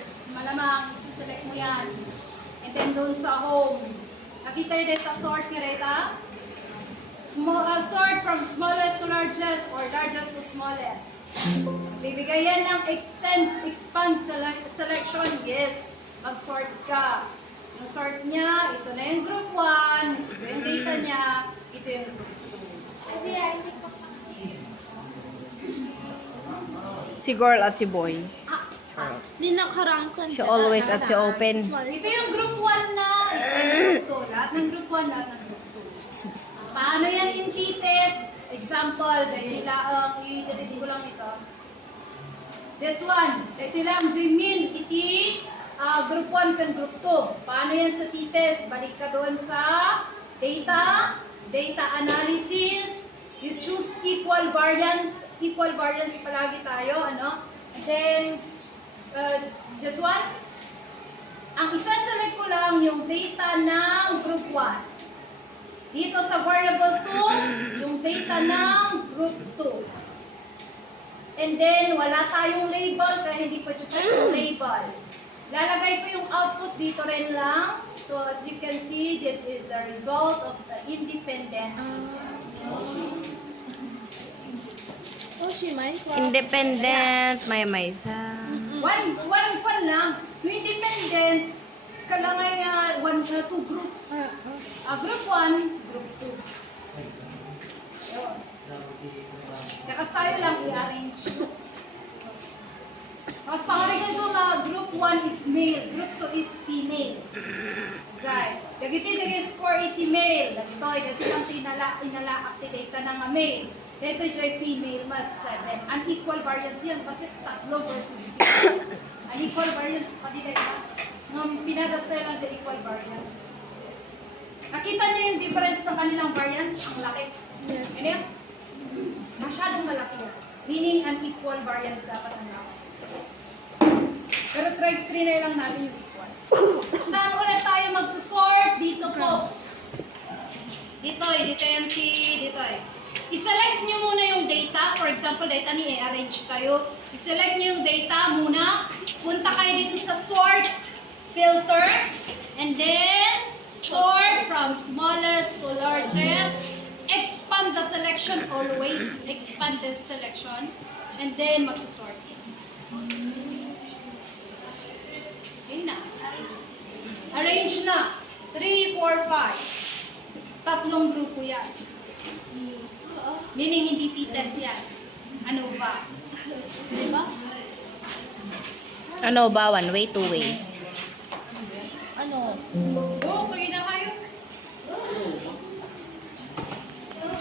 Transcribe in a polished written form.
numbers. Malamang, select mo yan. And then doon sa home. Nakita yung data sort ni Rita? Sort from smallest to largest or largest to smallest. Bibigay yan ng expand selection. Yes, mag-sort ka. Yung sort niya, ito na yung group 1, ito yung data niya, ito yung group 2. Hindi ko pa. Yes. Si girl at si boy. Hindi nakarangkan. Si always at si open. Ito yung group 1 na, ito yung group 2. Lahat ng group 1, lahat ng group 2. Paano yan in t-test? Example, dahil i-delete ko lang ito. This one, ito lang, Jimin, iti group 1 kan group 2. Paano yan sa t-test? Balik ka doon sa data analysis. You choose equal variance palagi tayo, ano? And then, this one, ang isa-select ko lang yung data ng group 1. Dito sa variable 2, yung data ng group 2. And then, wala tayong label kaya hindi ko check yung label. Lalagay ko yung output dito rin lang. So, as you can see, this is the result of the independent test. Oh, si Minecraft. Independent, may isa. One lang. Yung independent, kalangay two groups. Group 1, group 2. Ayun. Kakas tayo lang i-arrange. Tapos pangarigay ko group 1 is male, group 2 is female. Zay. Dagito yung score 80 male. Dagito lang inala-activate na ng male. Dito yung female math 7. Unequal variance yan kasi tatlo versus female. Unequal variance pa din ito. Nung pinadas na lang yung equal variance. Nakita niyo yung difference ng kanilang variance? Ang laki. Yes. Ano yan? Masyadong malaki yan. Meaning unequal variance dapat ang laki. Pero try na lang natin yung equal. Saan ulit tayo magsusort? Dito po. Dito yung dito eh. I-select nyo muna yung data. For example, data ni i-arrange kayo. I-select nyo yung data muna. Punta kayo dito sa sort, filter, and then sort from smallest to largest. Expand the selection always. Expand the selection. And then magsusort it. Okay na. Arrange na. 3, 4, 5. Tatlong grupo yan. Meaning hindi t-test yan. Ano ba? Diba? Ano ba? One way, two way. Ano? Okay na kayo.